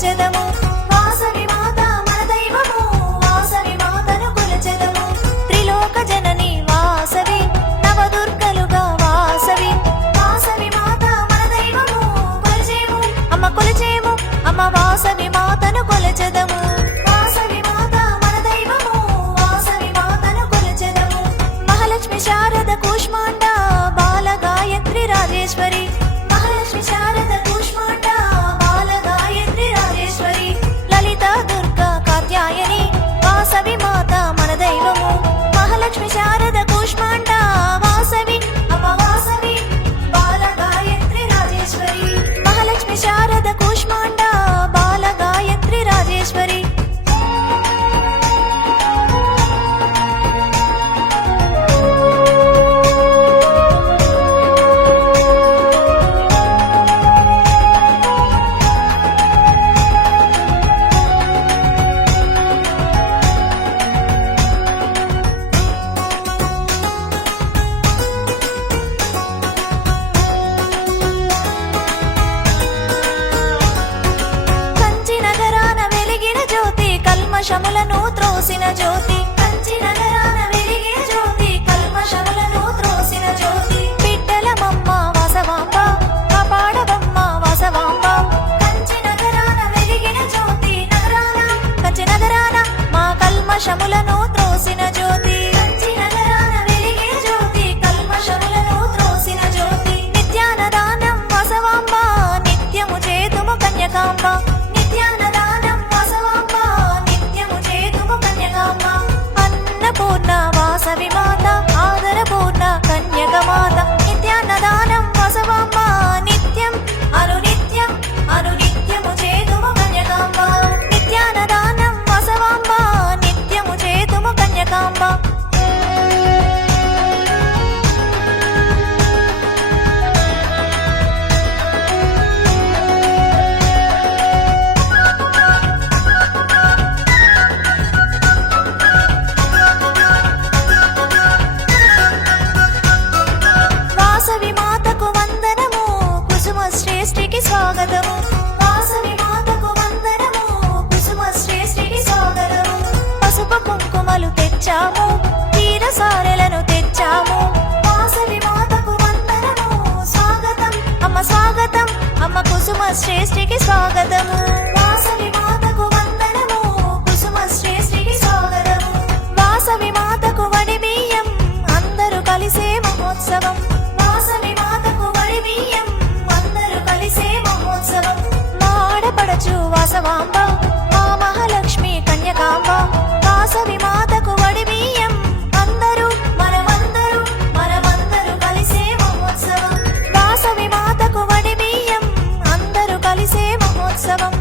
కొలచెదము వాసవి మాత మన దైవము వాసవి మాతను కొలచెదము త్రిలోక జనని వాసవి నవదుర్గలుగా వాసవి వాసవి మాత మన దైవము కొలచేము అమ్మ వాసవి మాతను కొలచెదము వాసవి మాత మన దైవము వాసవి మాతను కొలచెదము మహాలక్ష్మి శారద కూష్మాండ బాల గాయత్రి రాజేశ్వరి మహాలక్ష్మి శారద కూష్మాండ బాల గాయత్రి రాజేశ్వరి లలిత దుర్గా కాత్యాయని వాసవి మాత మన దైవము మహాలక్ష్మి శారద కూష్మాండ వాసవి అపవాసవి బాల గాయత్రి రాజేశ్వరి మహాలక్ష్మి శారద కూష్మాండ బాల గాయత్రి రాజేశ్వరి కల్మషములను త్రోసిన జ్యోతి కంచి నగరాన వెలిగే జ్యోతి కల్మషములను త్రోసిన జ్యోతి బిడ్డలమమ్మ వాసవాంబ కాపాడవమ్మ వాసవాంబ కంచి నగరాన వెలిగిన జ్యోతి కంచి నగరాన మా కల్మషములను త్రోసిన జ్యోతి కంచి నగరాన వెలిగే జ్యోతి కల్మషములను త్రోసిన జ్యోతి నిత్యానదానం వాసవాంబ నిత్యము చేతుము కన్యకాంబ నిత్యానదానం వాసవాంబ అన్నపూర్ణ వాసవి మాత ఆదరపూర్ణ కన్యక మాత నిత్యాన్నదానం వాసవాంబ నిత్యం అనునిత్యము చేతుము కన్యకాంబ నిత్యాన్నదానం వాసవాంబ నిత్యము చేతుము కన్యకాంబ వాసవి మాతకు వందనము కుసుమ శ్రేష్ఠికి స్వాగతము వాసవి మాతకు వందనము కుసుమ శ్రేష్ఠికి స్వాగతము పసుపు కుంకుమలు తెచ్చాము తీరసారెలను తెచ్చాము వాసవి మాతకు వందనము స్వాగతం అమ్మ కుసుమ శ్రేష్ఠికి స్వాగతము వాసవి మాతకు వందనము కుసుమ శ్రేష్ఠికి స్వాగతము వాసవి మాతకు వడి బియ్యం అందరూ కలిసే మహోత్సవం వాసవి మాతకు వడి బియ్యం అందరూ కలిసే మహోత్సవం మాడపడచు వాసవాంబ మా మహాలక్ష్మి కన్యకాంబ వాసవి మాతకు వడి బియ్యం మనమందరూ కలిసే మహోత్సవం వాసవి మాతకు వడి బియ్యం అందరూ కలిసే మహోత్సవం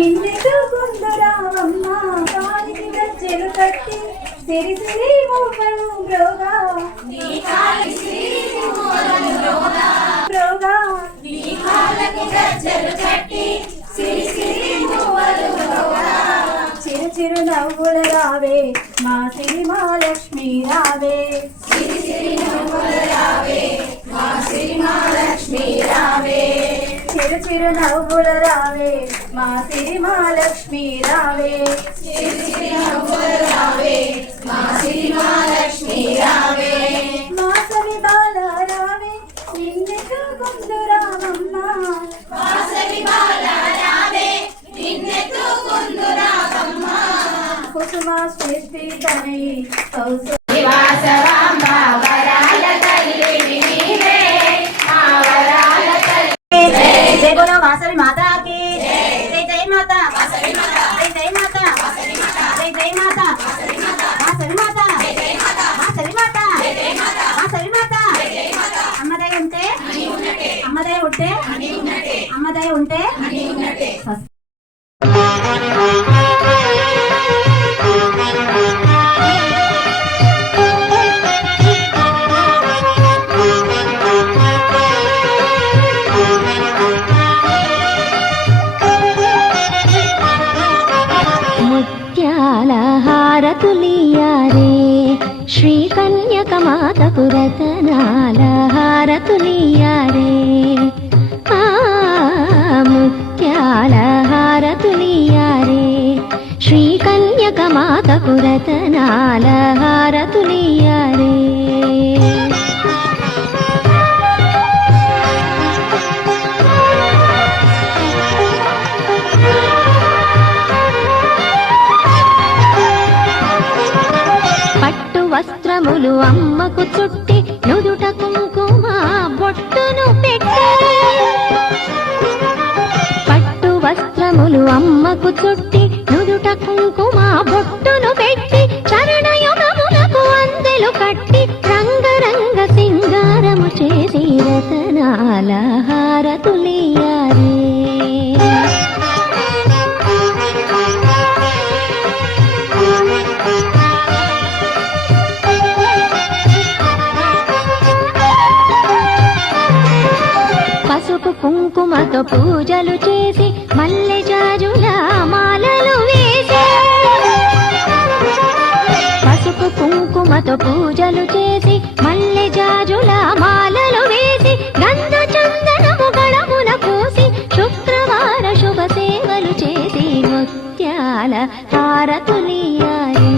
నిన్నెటు గుందురావమ్మ కాలికి గజ్జెలు కట్టి సిరి సిరి మూకలు బ్రోగా బ్రోగా చిరు చిరు నవ్వుల రావే మా సిరి మహాలక్ష్మి రావే చిరు చిరు నవ్వుల రావే మా సిరి మహాలక్ష్మి రావే మా సరి బాల రావే నిన్నెటు గుందురావమ్మ కుసుమ సృష్టి తనై కౌసు जय बोलो वासवी माता की जय जय माता जय जय माता जय जय माता वासवी माता वासवी माता वासवी माता అమ్మదయ ఉంటే అమ్మదయ ఉంటే అమ్మదయ ఉంటే హారతులియారే శ్రీ కన్యక మాతకు రతనాల హారతులియారే ముత్యాల హారతులియారే శ్రీ కన్యక మాతకు రతనాల హారతులియారే వస్త్రములు అమ్మకు చుట్టి నుదుట కుంకుమ బొట్టును పెట్టి పట్టు వస్త్రములు అమ్మకు చుట్టి నుదుట కుంకుమ బొట్టును పెట్టి చరణయుగములకు అందెలు కట్టి రంగరంగ సింగారము చేసి రతనాల హారతులియారే పసుపు కుంకుమతో పూజలు చేసి మల్లె జాజుల మాలలు వేసి పసుపు కుంకుమతో పూజలు చేసి మల్లె జాజుల మాలలు వేసి గంధ చందనము గళమున పోసి శుక్రవార శుభ సేవలు చేసి ముత్యాల హారతులియారే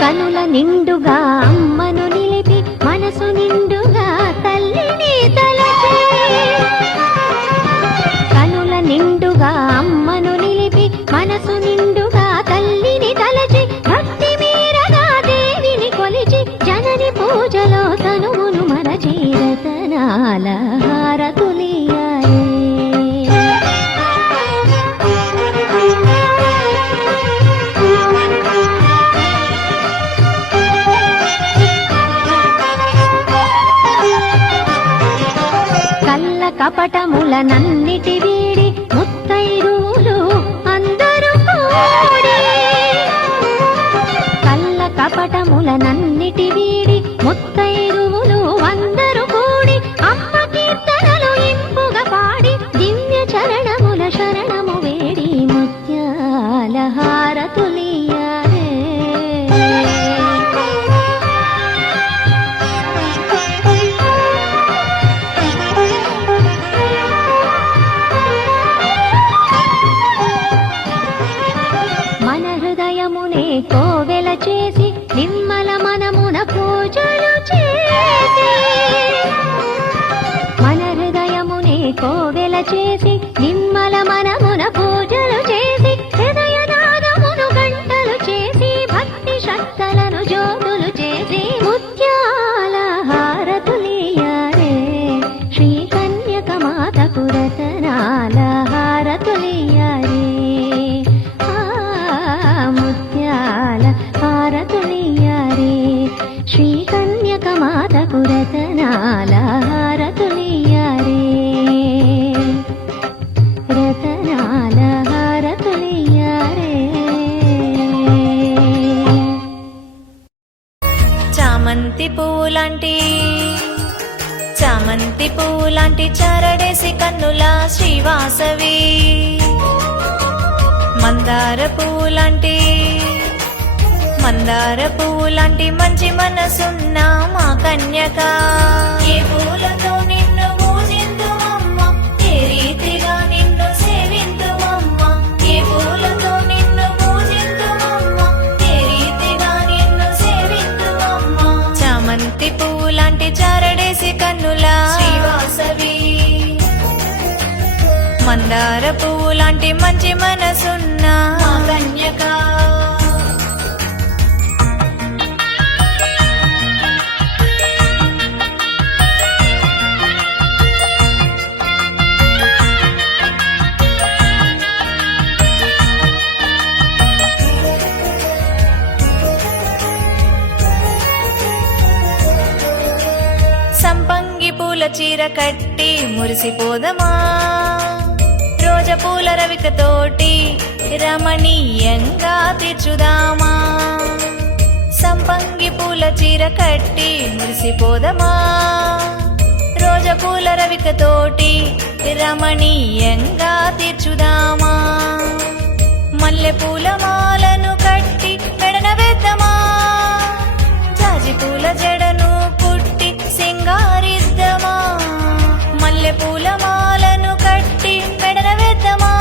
కనుల నిండుగా అమ్మను నిలిపి మనసు నిండుగా తల్లిని తలచి కనుల నిండుగా అమ్మను నిలిపి మనసు నిండుగా తల్లిని తలచి భక్తి మీరగా దేవిని కొలిచి జనని పూజలో తనువును మరచి రతనాల హారతులియారే కపటములనన్నిటి వీడి ముత్తైదువులు అందరూ కూడి కళ్ళ కపటములనన్నిటి వీడి ముత్తైదువులు అందరూ కూడి అమ్మ కీర్తనలు ఇంపుగా పాడి దివ్య చరణముల శరణము వేడి ముత్యాల హారతులియారే కోవెల చేసి నిర్మల మనమున పూజలు చేసి మన హృదయమునే కోవెల చేసి నిర్మల మనమున పూజలు చేసి హృదయనాదమును గంటలు చేసి భక్తి శ్రద్ధలను జ్యోతులు చేసి ముత్యాల హారతులియారే శ్రీ కన్యక మాతకు రతనాల హారతులియారే చామంతి పువ్వులాంటి చామంతి పువ్వులాంటి చారడేసి కన్నుల శ్రీవాసవి మందార పువ్వులాంటి మంచి మనసున్న మా కన్యక ఏ పూలతో నిన్ను పూజింతుమమ్మ ఏ రీతిగా నిన్ను సేవింతుమమ్మ ఏ పూలతో నిన్ను పూజింతుమమ్మ ఏ రీతిగా నిన్ను సేవింతుమమ్మ చామంతి పువ్వులాంటి చారడేసి కన్నుల శ్రీవాసవి మందార పువ్వులాంటి మంచి మనసున్న మా కన్యక సంపంగి పూల చీర కట్టి మురిసిపోదమా రోజ పూల రవికతోటి రమణీయంగా తీర్చుదామా సంపంగి పూల చీర కట్టి మురిసిపోదమా రోజ పూల రవికతోటి రమణీయంగా తీర్చుదామా మల్లె పూల మాలను కట్టి మెడన వేద్దామా జాజి పూల జడను కుట్టి సింగారిద్దామా మల్లె పూల మాలను కట్టి మెడన వేద్దామా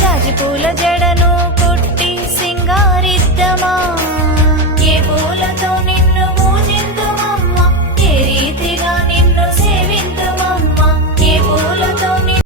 జాజి పూల జడను